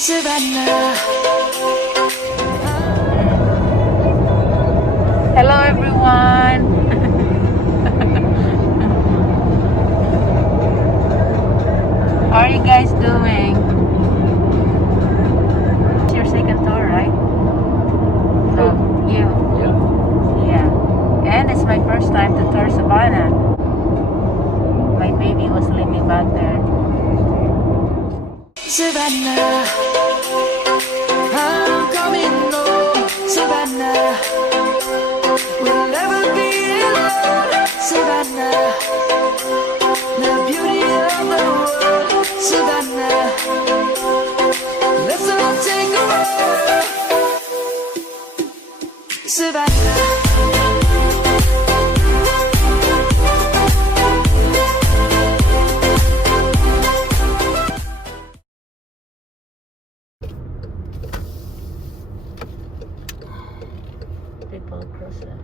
Savannah. Hello everyone. How are you guys doing? It's your second tour, right? So you. Yeah. And it's my first time to tour Savannah. My baby was living back there. Savannah, I'm coming home. Savannah, we'll never be alone. Savannah, the beauty of the world. Savannah, let's all take a walk. Savannah. People across there.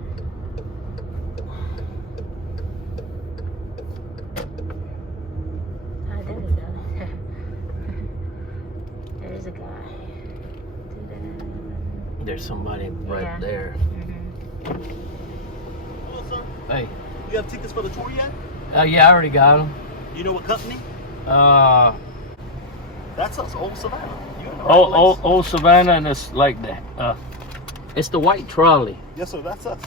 Ah, there we go. There's a guy. There's somebody right Yeah. there. Hello, sir. Hey. You have tickets for the tour yet? Yeah, I already got them. You know what company? That's us, Old Savannah. You in the right place. Old Savannah, and it's like that. It's the white trolley. Yes, sir. That's us.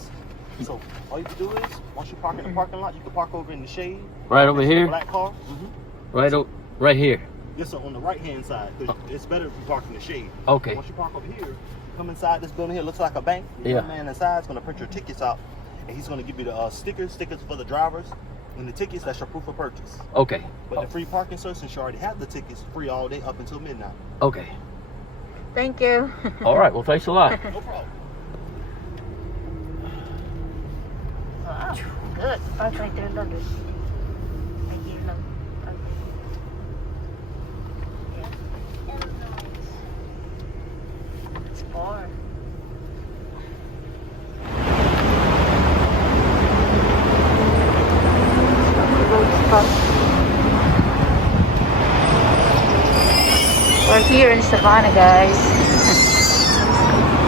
So all you can do is, once you park in the parking lot, you can park over in the shade. Right over next to the here? Black car. Right here. Yes, sir. On the right-hand side, 'cause it's better if you park in the shade. Okay. Once you park over here, come inside this building here. Looks like a bank. The Yeah. young man inside is gonna print your tickets out, and he's gonna give you the stickers for the drivers, and the tickets. That's your proof of purchase. Okay. But the free parking, sir, since you already have the tickets, free all day up until midnight. Okay. Thank you. All right. Well, thanks a lot. No problem. Wow, good. Perfect. They're loaded. Thank you. It's far. We're here in Savannah, guys.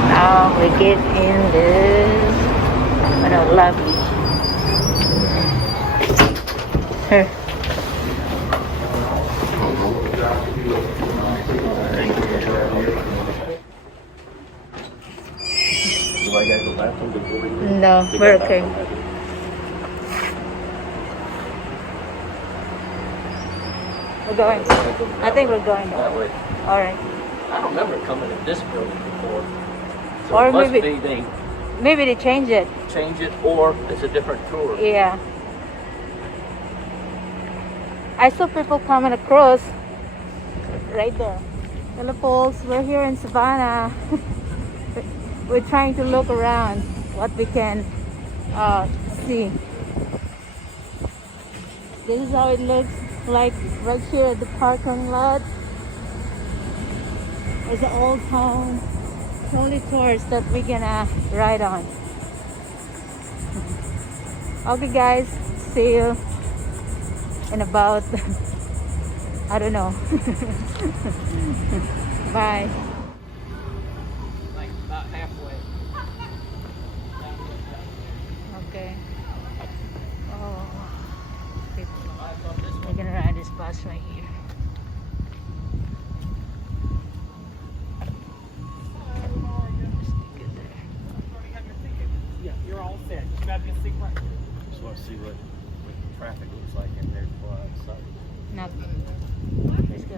Now we get in this lobby. Here. Do I gotta go bathroom before we leave? No, we're okay. We're going. I think we're going. That way. All right. I don't remember coming in this building before. So Or it must maybe- be they Maybe they change it. change it, or it's a different tour. Yeah. I saw people coming across right there. Hello, folks. We're here in Savannah. We're trying to look around what we can see. This is how it looks like right here at the parking lot. It's an old town. It's only tours that we're gonna ride on. Okay, guys. See you in about, I don't know. Bye. Like about halfway. Okay. Oh, we're gonna ride this bus right here. Stick it there. Yeah, you're all set. You grab your seat right here. Just want to see what traffic looks like in there before I decide. Nothing. Let's go.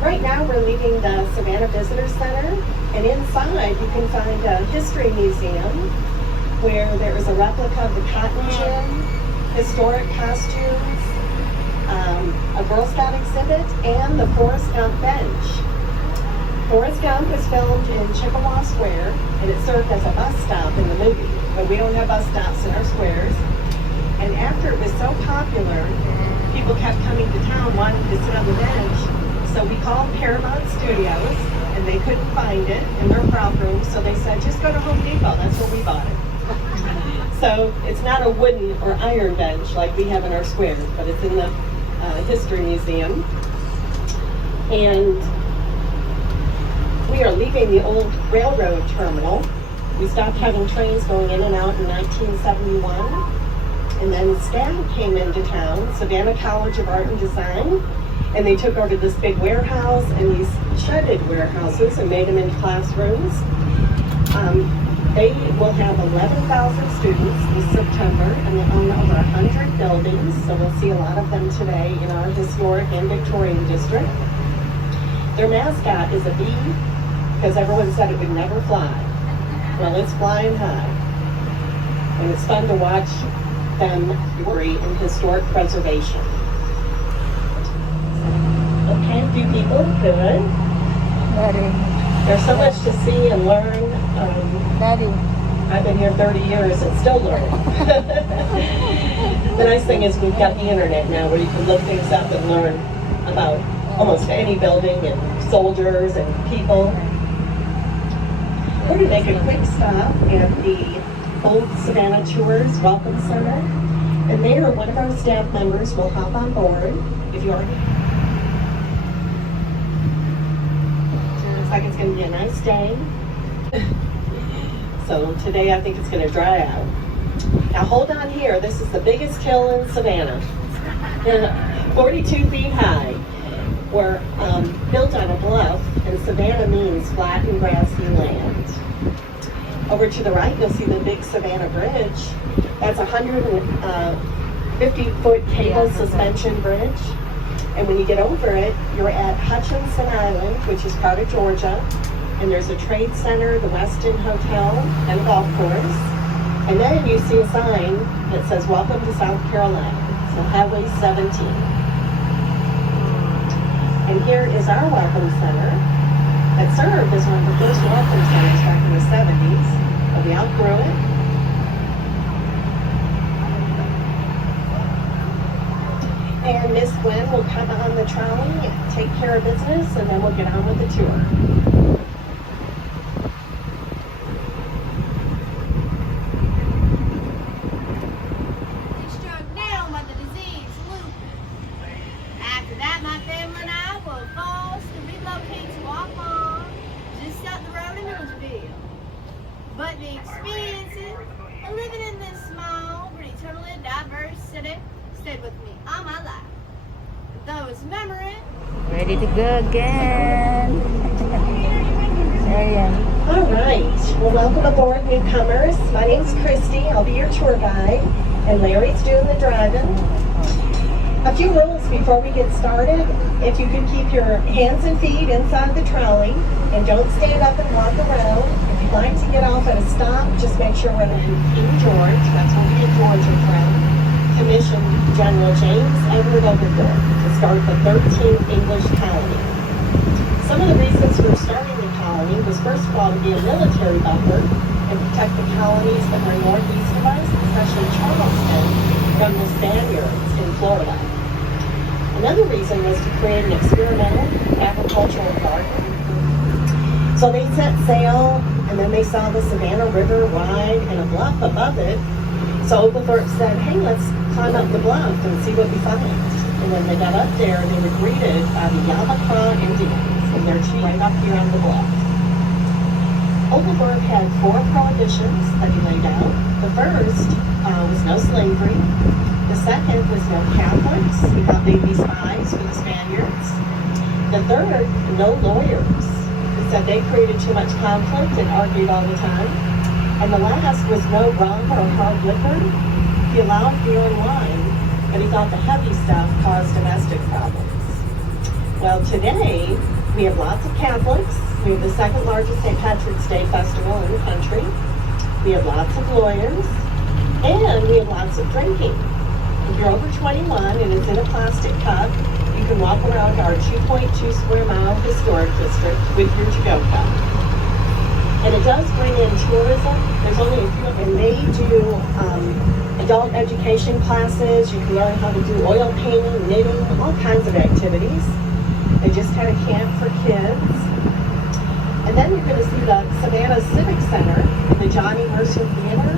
Right now, we're leaving the Savannah Visitor Center, and inside you can find a history museum where there is a replica of the cotton gin, historic costumes, a Girl Scout exhibit, and the Forrest Gump bench. Forrest Gump was filmed in Chippewa Square, and it served as a bus stop in the movie, but we don't have bus stops in our squares. And after it was so popular, people kept coming to town wanting to sit on the bench. So we called Paramount Studios, and they couldn't find it in their prop room, so they said, just go to Home Depot. That's where we bought it. So it's not a wooden or iron bench like we have in our squares, but it's in the History Museum. And we are leaving the old railroad terminal. We stopped having trains going in and out in 1971. And then staff came into town, Savannah College of Art and Design, and they took over this big warehouse and these shedded warehouses and made them into classrooms. They will have 11,000 students this September, and they own over 100 buildings, so we'll see a lot of them today in our historic and Victorian district. Their mascot is a bee, because everyone said it would never fly. Well, it's flying high, and it's fun to watch them agree in historic preservation. Okay, a few people, good. Daddy. There's so much to see and learn. Daddy. I've been here 30 years and still learning. The nice thing is we've got the internet now where you can look things up and learn about almost any building and soldiers and people. We're going to make a quick stop at the Old Savannah Tours Welcome Center. And there, one of our staff members will hop on board. If you already... Looks like it's going to be a nice day. So today I think it's going to dry out. Now hold on here. This is the biggest hill in Savannah. 42 feet high. We're built on a bluff, and Savannah means flat and grassy land. Over to the right, you'll see the big Savannah Bridge. That's a 150-foot cable suspension bridge. And when you get over it, you're at Hutchinson Island, which is part of Georgia. And there's a trade center, the Westin Hotel, and a golf course. And then you see a sign that says, "Welcome to South Carolina." So Highway 17. And here is our Welcome Center that served as one of the first Welcome Centers back in the 70s. But we outgrew it. And Miss Gwen will come on the trolley, take care of business, and then we'll get on with the tour. Struck down by the disease lupus. After that, my family and I were forced to relocate to our farm just up the road in Millersville. But the experiences of living in this small, pretty totally diverse city stayed with me all my life. Those memories. Ready to go again. There All right. Well, welcome aboard, newcomers. My name's Christy. I'll be your tour guide, and Larry's doing the driving. A few rules before we get started. If you can keep your hands and feet inside the trolley, and don't stand up and walk around. If you'd like to get off at a stop, just make sure we're in King George. That's where we get Georgia from. Commissioned General James Edward Overthorpe to start the 13th English colony. Some of the reasons for starting the colony was, first of all, to be a military buffer and protect the colonies that were northeast of us, especially Charleston, from the Spaniards in Florida. Another reason was to create an experimental agricultural garden. So they set sail, and then they saw the Savannah River wide and a bluff above it. So Oglethorpe said, "Hey, let's climb up the bluff and see what we find." And when they got up there, they were greeted by the Yamacraw Indians, and they're right up here on the bluff. Oglethorpe had 4 prohibitions that he laid out. The first was no slavery. The second was no Catholics. He thought they'd be spies for the Spaniards. The third, no lawyers. He said they created too much conflict and argued all the time. And the last was no rum or hard liquor. He allowed beer and wine, but he thought the heavy stuff caused domestic problems. Well, today, we have lots of Catholics. We have the second largest St. Patrick's Day festival in the country. We have lots of lawyers, and we have lots of drinking. If you're over 21 and it's in a plastic cup, you can walk around our 2.2 square mile historic district with your to-go cup. And it does bring in tourism. There's only a few, and they do adult education classes. You can learn how to do oil painting, knitting, all kinds of activities. They just had a camp for kids. And then you're going to see the Savannah Civic Center, the Johnny Mercer Theater,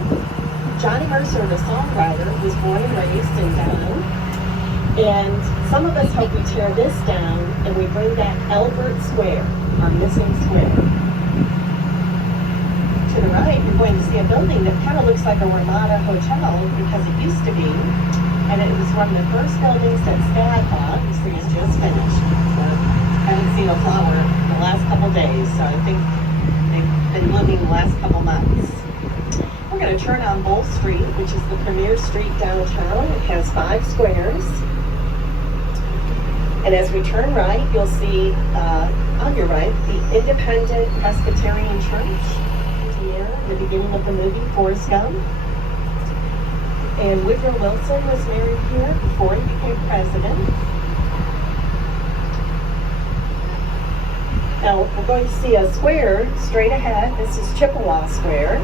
Johnny Mercer, the songwriter, was born and raised in Down. And some of us hope we tear this down and we bring back Albert Square, our missing square. To the right, you're going to see a building that kind of looks like a Ramada hotel because it used to be. And it was one of the first buildings that SCAD bought. You see it's just finished. So I haven't seen a flower in the last couple days, so I think they've been living the last couple months. We're going to turn on Bull Street, which is the premier street downtown. It has 5 squares. And as we turn right, you'll see on your right the Independent Presbyterian Church near the beginning of the movie Forrest Gump. And Woodrow Wilson was married here before he became president. Now we're going to see a square straight ahead. This is Chippewa Square.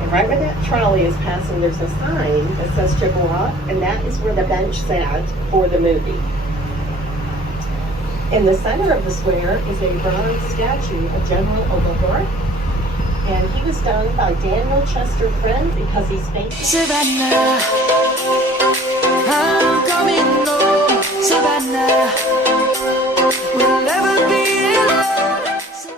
And right where that trolley is passing, there's a sign that says Chippewa, and that is where the bench sat for the movie. In the center of the square is a bronze statue of General Overthorpe, and he was done by Daniel Chester Friend because he's famous. Savannah, I'm